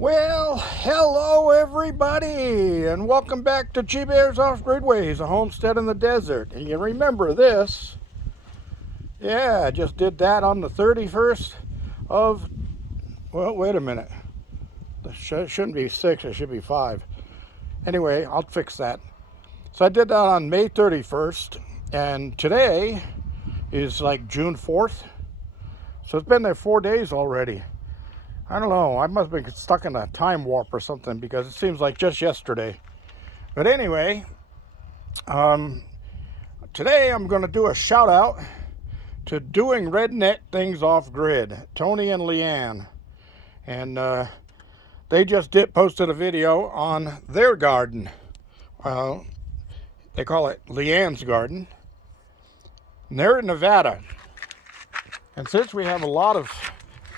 Well, hello everybody, and welcome back to G Bears Off Gridways, a homestead in the desert. And you remember this? Yeah, I just did that on the 31st of, well, wait a minute. It shouldn't be 6, it should be 5. Anyway, I'll fix that. So I did that on May 31st, and today is like June 4th. So it's been there 4 days already. I don't know, I must have been stuck in a time warp or something because it seems like just yesterday. But anyway, today I'm going to do a shout out to Doing Redneck Things Off Grid, Tony and Leanne. And they just posted a video on their garden. They call it Leanne's garden. And they're in Nevada. And since we have a lot of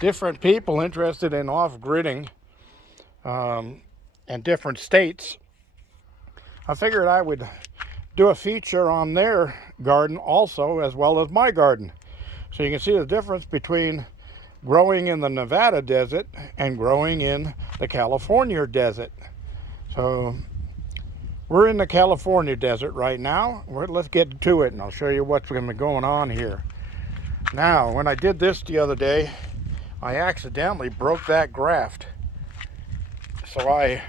different people interested in off-gridding in different states, I figured I would do a feature on their garden also, as well as my garden. So you can see the difference between growing in the Nevada desert and growing in the California desert. So we're in the California desert right now. Let's get to it and I'll show you what's going to be going on here. Now, when I did this the other day, I accidentally broke that graft. So I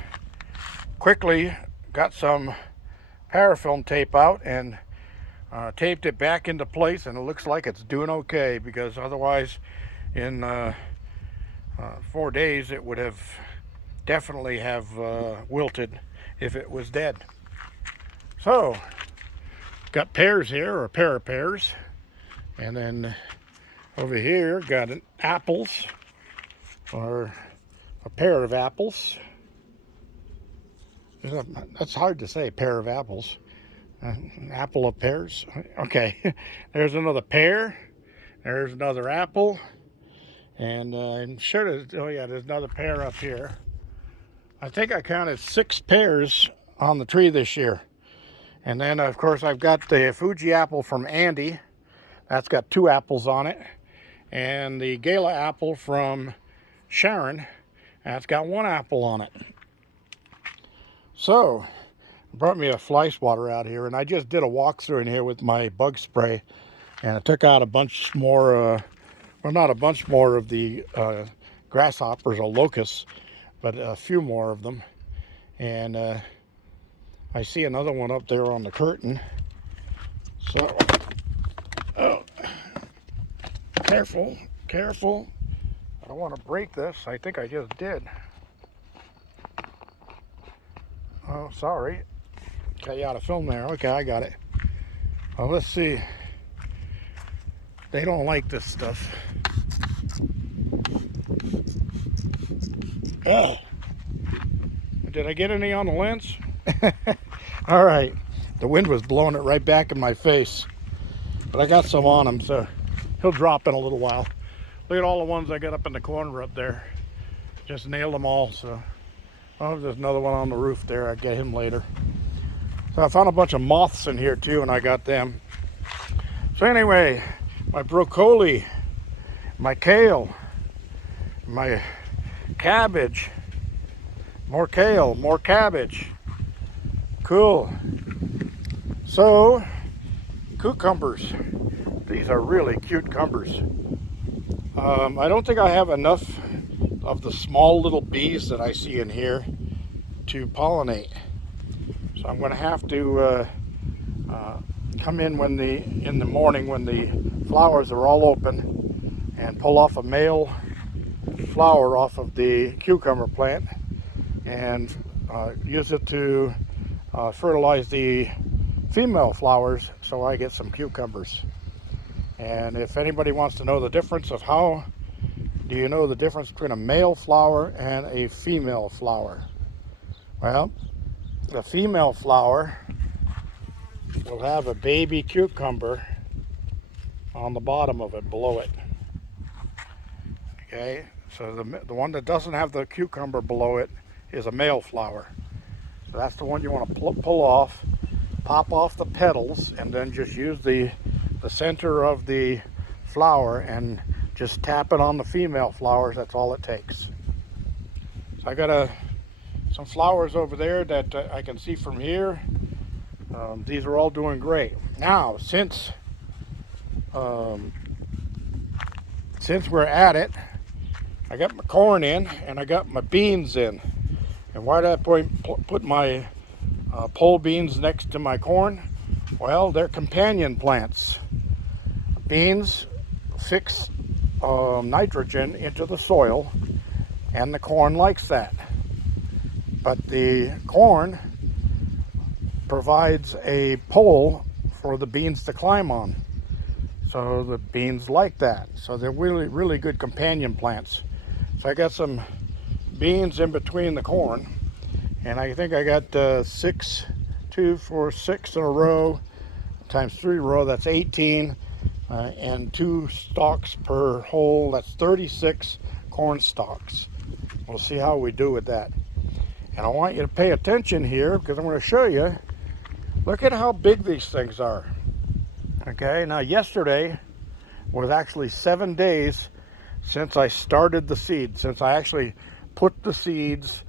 quickly got some parafilm tape out and taped it back into place, and it looks like it's doing okay, because otherwise in 4 days it would have definitely have wilted if it was dead. So got pears here, or a pair of pears, and then over here got apples, or a pair of apples. That's hard to say, pair of apples. Apple of pears. Okay, there's another pear. There's another apple. And I'm sure there's, oh yeah, there's another pear up here. I think I counted 6 pears on the tree this year. And then, of course, I've got the Fuji apple from Andy. That's got 2 apples on it. And the Gala apple from Sharon, that's got 1 apple on it. So, I brought me a fly swatter out here, and I just did a walkthrough in here with my bug spray, and I took out a bunch more, well, not a bunch more of the grasshoppers or locusts, but a few more of them. And I see another one up there on the curtain. So, oh, careful, careful. I don't want to break this. I think I just did. Oh, sorry. Got you out of film there. Okay, I got it. Well, let's see. They don't like this stuff. Ugh. Did I get any on the lens? All right. The wind was blowing it right back in my face. But I got some on him, so he'll drop in a little while. Look at all the ones I got up in the corner up there. Just nailed them all, so. Oh, there's another one on the roof there. I'll get him later. So I found a bunch of moths in here too, and I got them. So anyway, my broccoli, my kale, my cabbage, more kale, more cabbage. Cool. So, cucumbers. These are really cute cumbers. I don't think I have enough of the small little bees that I see in here to pollinate. So I'm going to have to come in in the morning when the flowers are all open and pull off a male flower off of the cucumber plant and use it to fertilize the female flowers so I get some cucumbers. And if anybody wants to know the difference of how do you know the difference between a male flower and a female flower? Well, the female flower will have a baby cucumber on the bottom of it, below it. Okay, so the one that doesn't have the cucumber below it is a male flower. So that's the one you want to pull off, pop off the petals, and then just use the center of the flower and just tap it on the female flowers. That's all it takes. So I got some flowers over there that I can see from here. These are all doing great. Now, since we're at it, I got my corn in and I got my beans in. And why did I put my pole beans next to my corn? Well, they're companion plants. Beans fix nitrogen into the soil, and the corn likes that. But the corn provides a pole for the beans to climb on. So the beans like that. So they're really, really good companion plants. So I got some beans in between the corn, and I think I got 6, 2, 4, 6 in a row, times 3 row, that's 18, and 2 stalks per hole, that's 36 corn stalks. We'll see how we do with that. And I want you to pay attention here, because I'm going to show you. Look at how big these things are. Okay, now yesterday was actually 7 days since I started the seed, since I actually put the seeds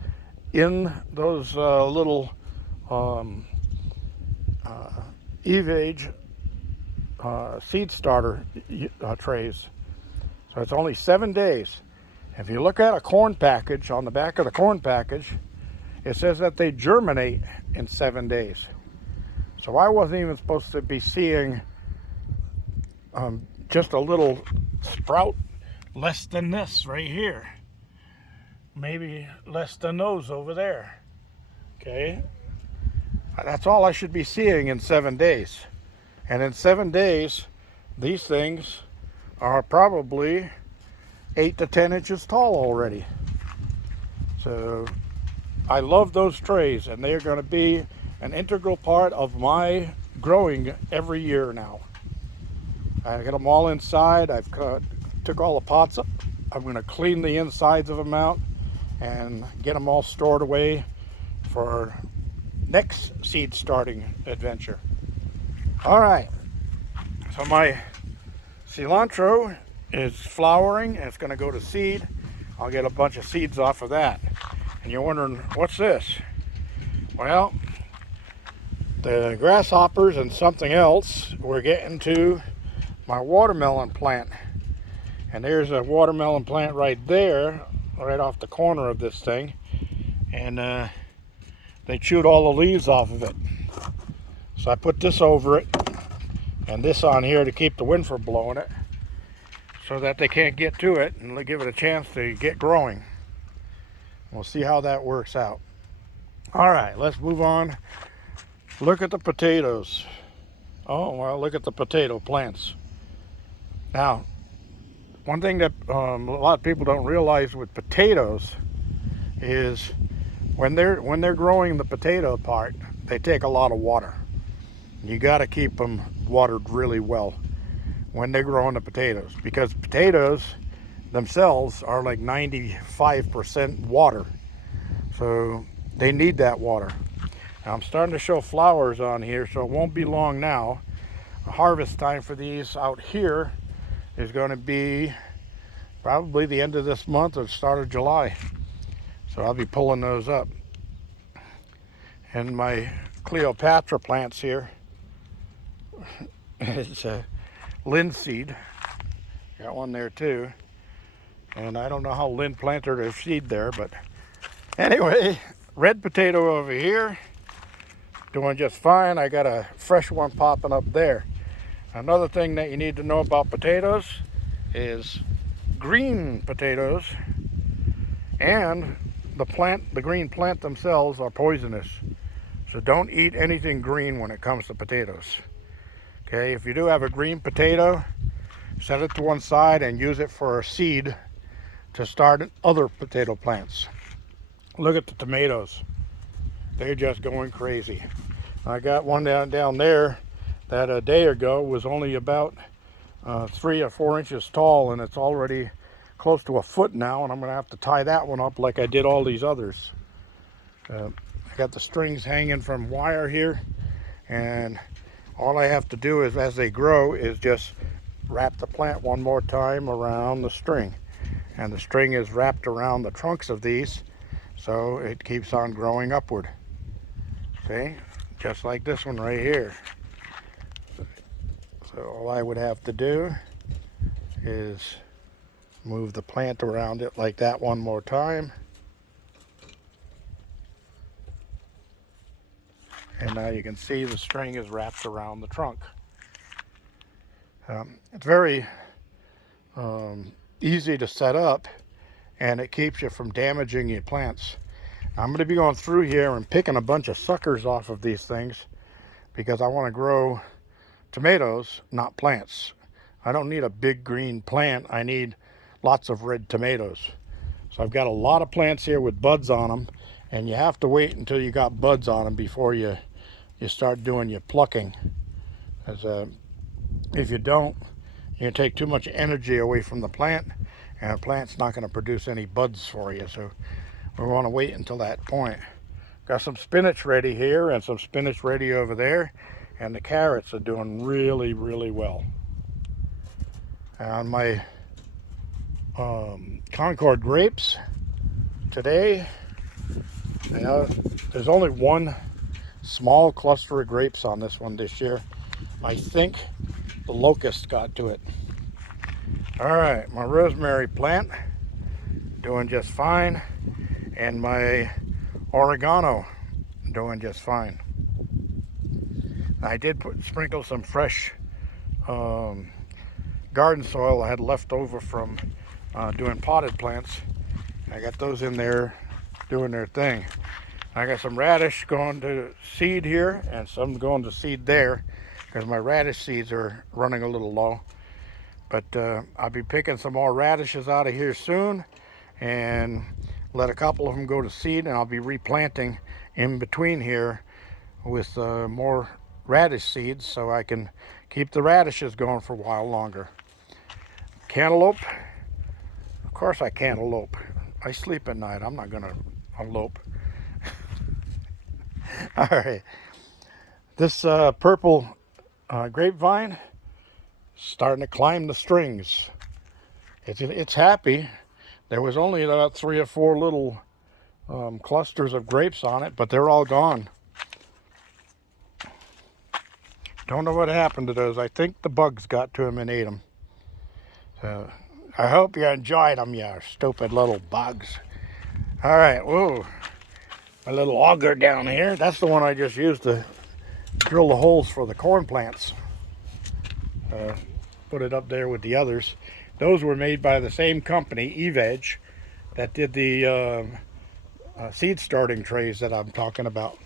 in those little Evage seed starter trays. So it's only 7 days. If you look at a corn package, on the back of the corn package, it says that they germinate in 7 days. So I wasn't even supposed to be seeing just a little sprout less than this right here. Maybe less than those over there. Okay? That's all I should be seeing in 7 days. And in 7 days, these things are probably 8 to 10 inches tall already. So I love those trays, and they're going to be an integral part of my growing every year now. I got them all inside. I've took all the pots up. I'm going to clean the insides of them out and get them all stored away for next seed starting adventure. All right, so my cilantro is flowering and it's going to go to seed. I'll get a bunch of seeds off of that. And you're wondering, what's this? Well, the grasshoppers and something else were getting to my watermelon plant. And there's a watermelon plant right there, right off the corner of this thing. And they chewed all the leaves off of it. So I put this over it and this on here to keep the wind from blowing it, so that they can't get to it and give it a chance to get growing. We'll see how that works out. All right, let's move on. Look at the potatoes. Oh, well, look at the potato plants. Now, one thing that a lot of people don't realize with potatoes is when they're growing the potato part, they take a lot of water. You got to keep them watered really well when they're growing the potatoes, because potatoes themselves are like 95% water. So they need that water. Now I'm starting to show flowers on here, so it won't be long now. Harvest time for these out here is going to be probably the end of this month or start of July. So I'll be pulling those up. And my Cleopatra plants here, it's a linseed. Got one there too. And I don't know how Lynn planted her seed there, but anyway, red potato over here, doing just fine. I got a fresh one popping up there. Another thing that you need to know about potatoes is green potatoes and the green plant themselves are poisonous. So don't eat anything green when it comes to potatoes. Okay, if you do have a green potato, set it to one side and use it for a seed to start other potato plants. Look at the tomatoes. They're just going crazy. I got one down there that a day ago was only about 3 or 4 inches tall, and it's already close to a foot now, and I'm going to have to tie that one up like I did all these others. I got the strings hanging from wire here, and all I have to do is, as they grow, is just wrap the plant one more time around the string. And the string is wrapped around the trunks of these So it keeps on growing upward. See? Just like this one right here. So all I would have to do is move the plant around it like that one more time. And now you can see the string is wrapped around the trunk. It's very easy to set up, and it keeps you from damaging your plants. I'm going to be going through here and picking a bunch of suckers off of these things because I want to grow tomatoes, not plants. I don't need a big green plant. I need lots of red tomatoes. So I've got a lot of plants here with buds on them, and you have to wait until you got buds on them before you start doing your plucking. As if you don't, you take too much energy away from the plant, and the plant's not going to produce any buds for you. So we want to wait until that point. Got some spinach ready here and some spinach ready over there, and the carrots are doing really, really well. And my Concord grapes today, there's only one small cluster of grapes on this one this year. I think the Locust got to it. All right, my rosemary plant doing just fine, and my oregano doing just fine. I did sprinkle some fresh garden soil I had left over from doing potted plants. I got those in there doing their thing. I got some radish going to seed here and some going to seed there because my radish seeds are running a little low. But I'll be picking some more radishes out of here soon and let a couple of them go to seed, and I'll be replanting in between here with more radish seeds so I can keep the radishes going for a while longer. Cantaloupe, of course I cantaloupe. I sleep at night. I'm not gonna elope. All right, this purple grapevine starting to climb the strings. It's happy. There was only about 3 or 4 little clusters of grapes on it, but they're all gone. Don't know what happened to those. I think the bugs got to them and ate them. So I hope you enjoyed them, you stupid little bugs. All right, whoa. My little auger down here. That's the one I just used to drill the holes for the corn plants. Put it up there with the others. Those were made by the same company, eVeg, that did the seed starting trays that I'm talking about.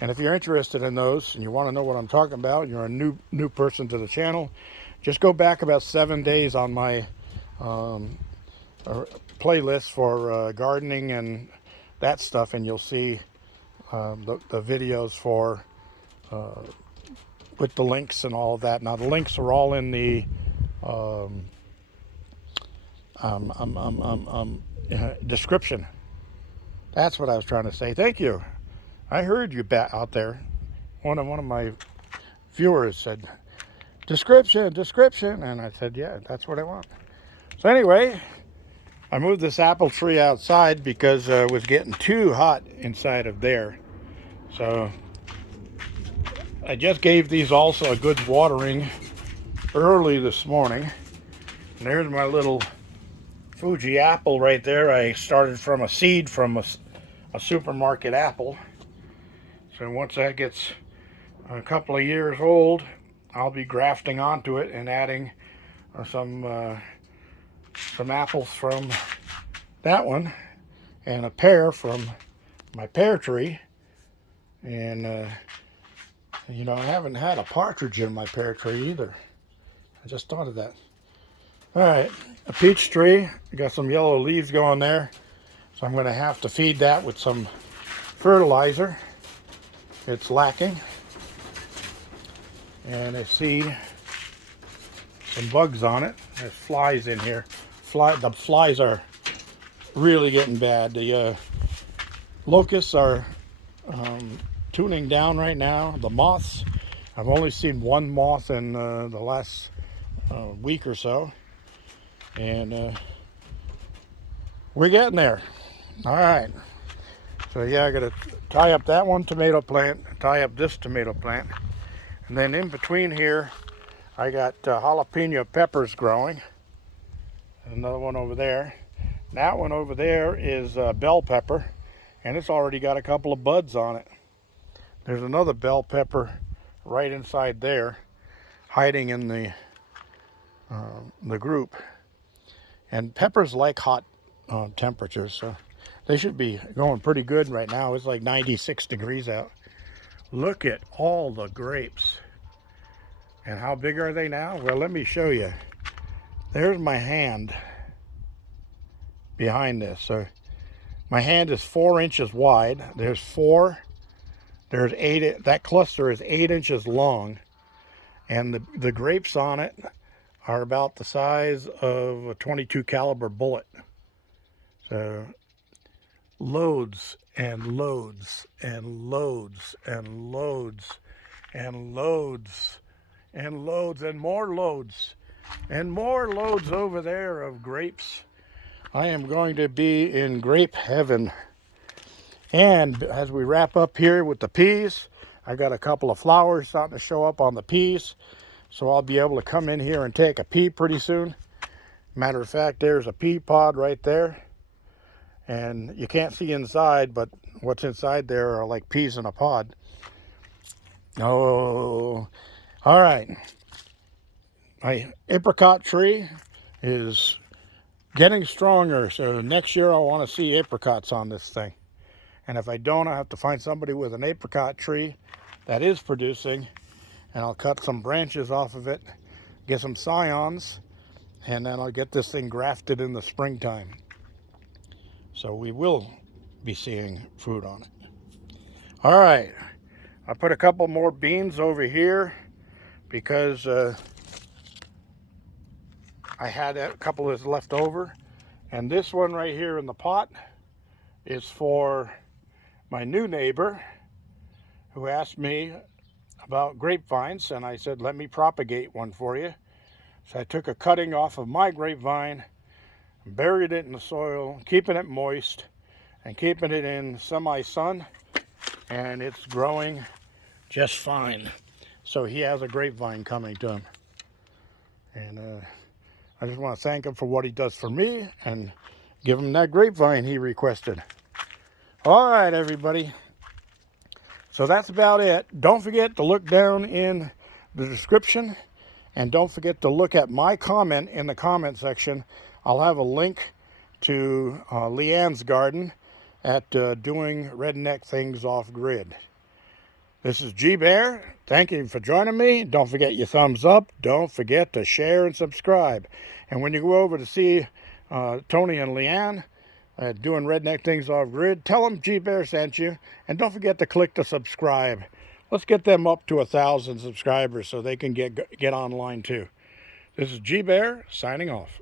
And if you're interested in those and you want to know what I'm talking about, you're a new person to the channel, just go back about 7 days on my playlist for gardening and that stuff, and you'll see the videos for with the links and all of that. Now the links are all in the description. That's what I was trying to say. Thank you. I heard you out there. One of my viewers said, description, and I said, yeah, that's what I want. So anyway, I moved this apple tree outside because it was getting too hot inside of there. So I just gave these also a good watering early this morning. And there's my little Fuji apple right there. I started from a seed from a supermarket apple. So once that gets a couple of years old, I'll be grafting onto it and adding some apples from that one and a pear from my pear tree. And you know, I haven't had a partridge in my pear tree either. I just thought of that. All right, a peach tree. Got some yellow leaves going there, so I'm going to have to feed that with some fertilizer. It's lacking. And I see some bugs on it. There's flies in here. The flies are really getting bad. The locusts are tuning down right now. The moths, I've only seen one moth in the last week or so. And we're getting there. All right. So yeah, I got to tie up that one tomato plant, tie up this tomato plant. And then in between here, I got jalapeno peppers growing. Another one over there. That one over there is bell pepper, and it's already got a couple of buds on it. There's another bell pepper right inside there, hiding in the group. And peppers like hot temperatures, so they should be going pretty good right now. It's like 96 degrees out. Look at all the grapes. And how big are they now? Well, let me show you. There's my hand behind this. So my hand is 4 inches wide. There's 8. That cluster is 8 inches long. And the grapes on it are about the size of a .22 caliber bullet. So loads and loads and loads and loads and loads and loads and more loads and more loads over there of grapes. I am going to be in grape heaven. And as we wrap up here with the peas, I got a couple of flowers starting to show up on the peas. So I'll be able to come in here and take a pea pretty soon. Matter of fact, there's a pea pod right there. And you can't see inside, but what's inside there are like peas in a pod. Oh, all right. My apricot tree is getting stronger. So next year I want to see apricots on this thing. And if I don't, I have to find somebody with an apricot tree that is producing. And I'll cut some branches off of it, get some scions, and then I'll get this thing grafted in the springtime. So we will be seeing fruit on it. All right, I put a couple more beans over here because I had a couple that's left over. And this one right here in the pot is for my new neighbor who asked me about grapevines, and I said, let me propagate one for you. So I took a cutting off of my grapevine, buried it in the soil, keeping it moist and keeping it in semi-sun, and it's growing just fine. So he has a grapevine coming to him. And I just want to thank him for what he does for me and give him that grapevine he requested. All right, everybody. So that's about it. Don't forget to look down in the description, and don't forget to look at my comment in the comment section. I'll have a link to Leanne's garden at doing redneck things off grid. This is G Bear. Thank you for joining me. Don't forget your thumbs up. Don't forget to share and subscribe. And when you go over to see Tony and Leanne doing redneck things off grid, tell them G Bear sent you, and don't forget to click the subscribe. Let's get them up to 1,000 subscribers so they can get online too. This is G Bear signing off.